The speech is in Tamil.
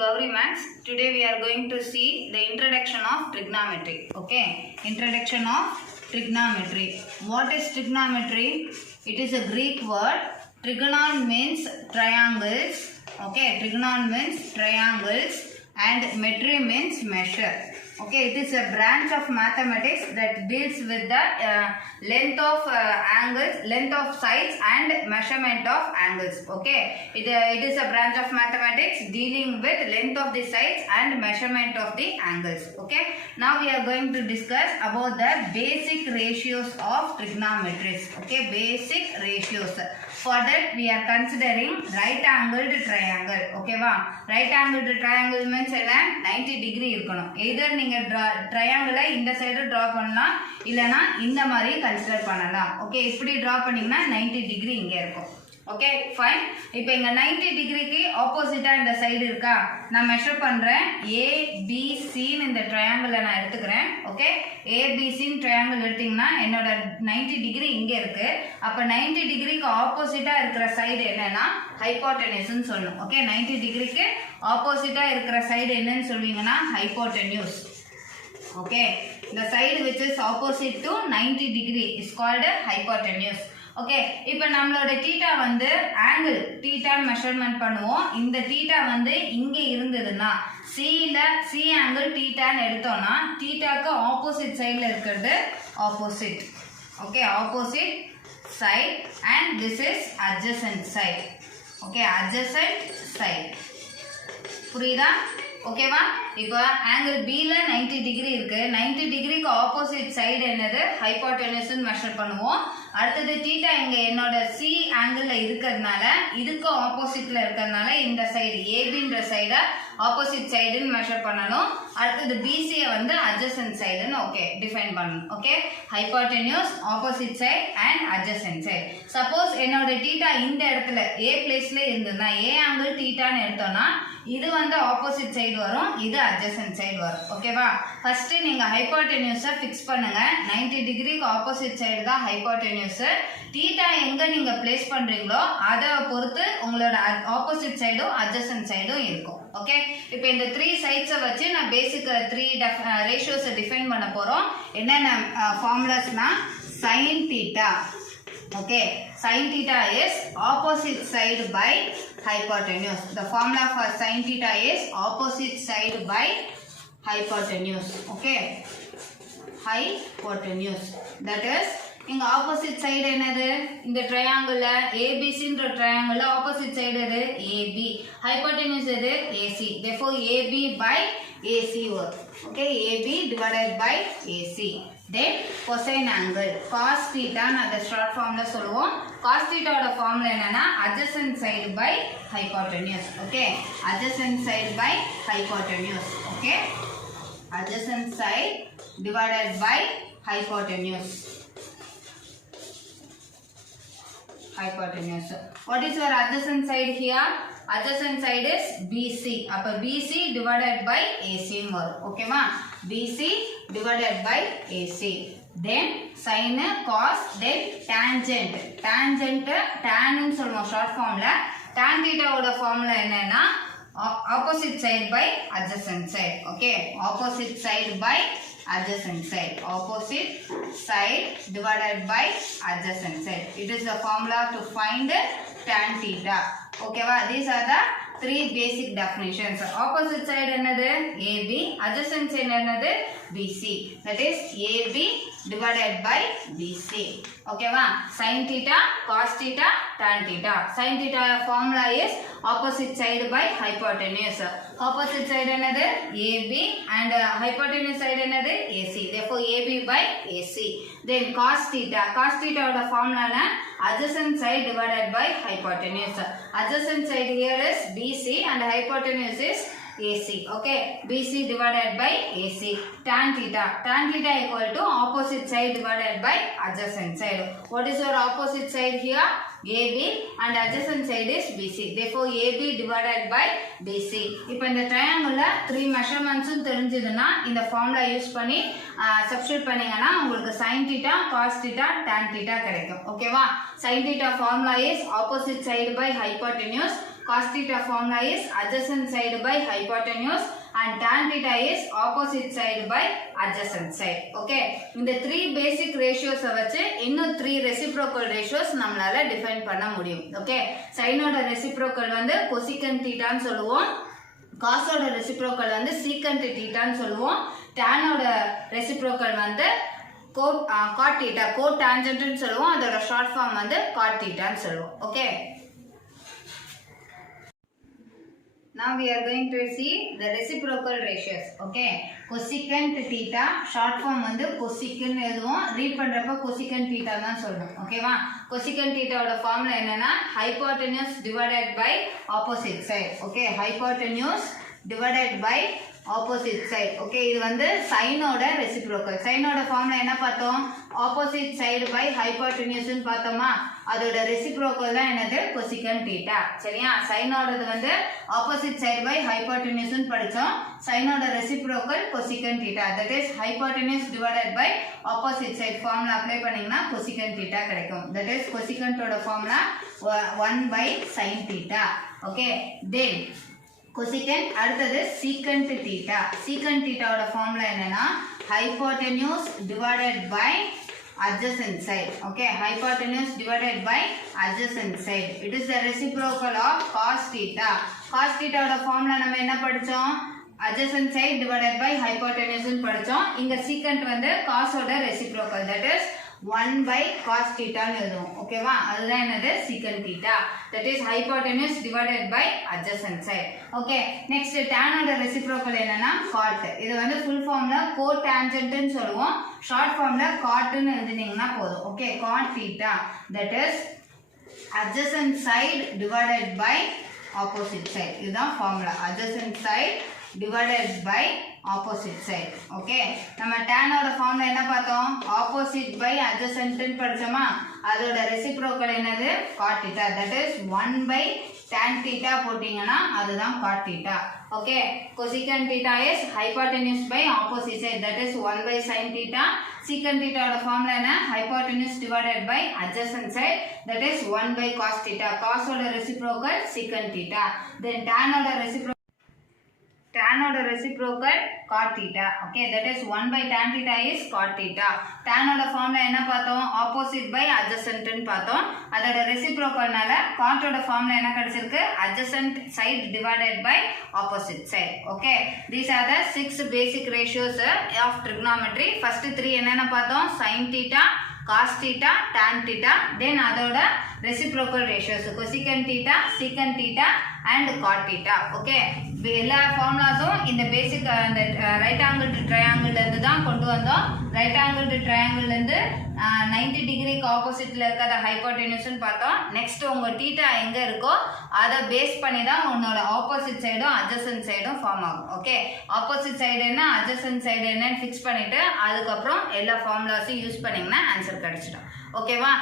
Gauri Max. Today we are going to see the introduction of trigonometry. Okay, introduction of trigonometry. What is trigonometry? It is a Greek word. Trigonon means triangles. Okay, trigonon means triangles and metry means measure. Okay, it is a branch of mathematics that deals with the length of angles, length of sides and measurement of angles. Okay, it is a branch of mathematics dealing with length of the sides and measurement of the angles. Okay, now we are going to discuss about the basic ratios of trigonometry. Okay, basic ratios. For that we are considering right angled triangle. Okay, right angled triangle means 90 degree இருக்கணும். Either நீங்க triangle இந்த சைடு draw பண்ணலாம் இல்லனா இந்த மாதிரி கன்சிடர் பண்ணலாம். ஓகே, இப்படி draw பண்ணீங்கன்னா 90 டிகிரி இங்க இருக்கும். Okay, fine. இப்போ இங்க 90 டிகிரிக்கு ஆப்போசிட்டா இந்த சைடு இருக்கா, நான் மெஷர் பண்றேன். ABC ன்னு இந்த ட்ரையாங்கிளை நான் எடுத்துக்கிறேன். ஓகே, ABC ன்னு ட்ரையாங்கிள் எடுத்தீங்கன்னா என்னோட 90 டிகிரி இங்க இருக்கு. அப்ப 90 டிகிரிக்கு ஆப்போசிட்டா இருக்கிற சைடு என்னன்னா ஹைபோடென்யூஸ் ன்னு சொல்லணும். ஓகே, 90 டிகிரிக்கு ஆப்போசிட்டா இருக்கிற சைடு என்னன்னு சொல்வீங்கன்னா hypotenuse. Okay, the side which is opposite to 90 degree is called hypotenuse. Okay, இப்போ நம்மளோட theta வந்து angle theta measurement பண்ணுவோம். இந்த theta வந்து இங்க இருந்ததுன்னா C angle theta ன்னு எடுத்தோம்னா thetaக்கு opposite sideல இருக்கிறது opposite. Okay, opposite side and this is adjacent side. Okay, adjacent side. புரியுதா? ஓகேவா? இப்போ angle B ல 90 டிகிரி இருக்கு. 90 டிகிரிக்கு ஆப்போசிட் சைடு என்னது ஹைபோடென்யூஸ் மெஷர் பண்ணுவோம். அடுத்தது θ இங்க என்னோட C ஆங்கிள்ல இருக்கிறதுனால இதுக்கு ஆப்போசிட்ல இருக்கிறதுனால இந்த சைடு ABன்ற சைட ஆப்போசிட் சைடுன்னு மெஷர் பண்ணனும். அடுத்தது BC வந்து adjacent சைடுன்னு ஓகே டிஃபைன் பண்ணனும். Okay, hypotenuse, opposite side and adjacent side. Suppose என்னோட θ இந்த இடத்துல A பிளேஸ்ல இருந்ததுன்னா A ஆங்கிள் θன்னு எடுத்தோம்னா இது வந்து ஆப்போசிட் சைடு வரும், இது adjacent சைடு வரும். ஓகேவா? ஃபர்ஸ்ட் நீங்க ஹைபோடென்யூஸை ஃபிக்ஸ் பண்ணுங்க. 90 டிகிரிக்கு ஆப்போசிட் சைடு தான் ஹைபோடென்யூஸ். θ எங்க நீங்க பிளேஸ் பண்றீங்களோ அதை பொறுத்து உங்களோட ஆப்போசிட் சைடும் adjacent சைடும் இருக்கும். ஓகே, இப்போ இந்த 3 சைட்ஸை வச்சு நான் பேசிக் 3 ரேஷியோஸை டிஃபைன் பண்ண போறோம். என்னென்ன ஃபார்முலாஸ்னா sin θ. Okay, sin theta is opposite side by hypotenuse. The formula for sin theta is opposite side by hypotenuse. Okay, hypotenuse. That is, இங்க opposite side என்னது? இந்த triangle ABC ன்ற triangle opposite side எது? AB. Hypotenuse எது? AC. Therefore, AB by AC work. Okay, AB divided by AC. Then cosine angle cos theta அந்த short formula சொல்லுவோம். cos theta ஓட formula என்னன்னா adjacent side by hypotenuse. Okay, adjacent side by hypotenuse. Okay, adjacent side divided by hypotenuse. Hypotenuse. What is your adjacent side here? Adjacent side is BC. அப்ப BC divided by AC வரும். ஓகேவா? BC divided by AC. Then sin, cos, then tangent. Tangent tan ன்னு சொல்லுவோம் ஷார்ட் ஃபார்ம்ல. tan theta ஓட ஃபார்முலா என்னன்னா opposite side by adjacent side. Okay, opposite side by adjacent side. Opposite side divided by adjacent side. It is the formula to find tan theta. Okay, these are the 3 basic definitions. Opposite side என்னது? AB. Adjacent side என்னது? BC. That is AB divided by BC. Okay, sin theta, cos theta, tan theta. Sin theta formula is opposite side by hypotenuse. Opposite side என்னது? AB and hypotenuse side என்னது? AC. Therefore, AB by AC. Then cos theta. Cos theta ஓட formula adjacent side divided by hypotenuse. Adjacent side here is BC and hypotenuse is AC. Okay, BC divided by AC. Tan theta. Tan theta equal to opposite side divided by adjacent side. What is your opposite side here? AB and adjacent side is BC. Therefore, AB divided by BC. இப்போ இந்த triangle 3 measurements தெரிஞ்சதுன்னா இந்த formula யூஸ் பண்ணி substitute பண்ணீங்கன்னா உங்களுக்கு sin theta, cos theta, tan theta கிடைக்கும். ஓகேவா? Sin theta formula is opposite side by hypotenuse. cos theta formula is adjacent side by hypotenuse and tan theta is opposite side by adjacent side. Okay, இந்த 3 basic ratios வச்சு இன்னும் 3 reciprocal ratios நம்மளால define பண்ண முடியும். Okay, sin ஓட reciprocal வந்து cosecant theta ன்னு சொல்லுவோம், cos ஓட reciprocal வந்து secant theta ன்னு சொல்லுவோம், tan ஓட reciprocal வந்து cot theta, cotangent ன்னு சொல்லுவோம், அதோட short form வந்து cot theta ன்னு சொல்லுவோம். Okay, now we are going to see the reciprocal ratios. Okay, cosecant theta short form வந்து cosecant எழுதுவோம், read பண்றப்ப cosecant theta தான் சொல்றோம். ஓகேவா, cosecant theta ஓட ஃபார்முலா என்னன்னா hypotenuse divided by opposite side. Okay, hypotenuse divided by opposite side. Okay, இது வந்து sin ஓட reciprocal. sin ஓட ஃபார்முலா என்ன பார்த்தோம், opposite side by hypotenuse ன்னு பார்த்தோமா, அதோட reciprocal தான் என்னது, cosecant theta. சரியா, sin ஓடது வந்து opposite side by hypotenuse ன்னு படிச்சோம், sin ஓட reciprocal cosecant theta, that is hypotenuse divided by opposite side formula apply பண்ணீங்கன்னா cosecant theta கிடைக்கும். That is cosecant ஓட formula 1 by sin theta. Okay, then cosecant அடுத்தது secant theta. secant theta ஓட formula என்னன்னா hypotenuse divided by adjacent side. Okay, hypotenuse divided by adjacent side. It is the reciprocal of cos theta. cos theta ஓட formula நம்ம என்ன படிச்சோம், adjacent side divided by hypotenuse ன்னு படிச்சோம். இங்க secant வந்து cos ஓட reciprocal, that is 1 by cos theta ன்னு எழுதுவோம். ஓகேவா, அதுதான் என்னது, secant theta, that is hypotenuse divided by adjacent side. Okay, next tan ஓட reciprocal என்னன்னா cot. இது வந்து full formula cotangent ன்னு சொல்லுவோம், short formula cot ன்னு எழுதினீங்கன்னா போதும். Okay, cot theta, that is adjacent side divided by opposite side. இதுதான் formula, adjacent side divided by opposite side. Okay, நம்ம tan ஓட ஃபார்முலா என்ன பார்த்தோம், opposite by adjacent ன்னு படிச்சோமா, அதோட reciprocal என்னது, cot theta, that is 1 by tan theta போட்டீங்கன்னா அதுதான் cot theta. Okay, cosecant theta is hypotenuse by opposite side, that is 1 by sin theta. secant theta ஓட ஃபார்முலா என்ன, hypotenuse divided by adjacent side, that is 1 by cos theta. cos ஓட reciprocal secant theta. Then tan ஓட reciprocal cot theta. Okay, that is 1 by tan theta is cot theta. tan ஓட ஃபார்முலா என்ன பார்த்தோம், opposite by adjacent ன்னு பார்த்தோம், அதோட reciprocalனால cot ஓட ஃபார்முலா என்ன கிடைச்சிருக்கு, adjacent side divided by opposite side. Okay, these are the 6 basic ratios of trigonometry. First 3 என்னென்ன பார்த்தோம், sin theta, cos theta, tan theta, then அதோட reciprocal ratios cosecant theta, secant theta and cot theta. Okay, எல்லா ஃபார்முலாஸும் இந்த பேசிக் அந்த ரைட் ஆங்கிள் ட்ரையாங்கிள் இருந்து தான் கொண்டு வந்தோம். ரைட் ஆங்கிள் ட்ரையாங்கிள் இருந்து 90 டிகிரிக்கு ஆப்போசிட்ல இருக்கிற ஹைபோடென்யூஸ்னு பார்த்தோம். நெக்ஸ்ட் உங்க தீட்டா எங்க இருக்கோ அதை பேஸ் பண்ணி தான் உன்னோட ஆப்போசிட் சைடும் அட்ஜசன்ட் சைடும் ஃபார்ம் ஆகும். ஓகே, ஆப்போசிட் சைடு என்ன அட்ஜசன்ட் சைடு என்னன்னு ஃபிக்ஸ் பண்ணிட்டு அதுக்கப்புறம் எல்லா ஃபார்முலாஸையும் யூஸ் பண்ணீங்கன்னா ஆன்சர் கிடைச்சிடும். ஓகேவா?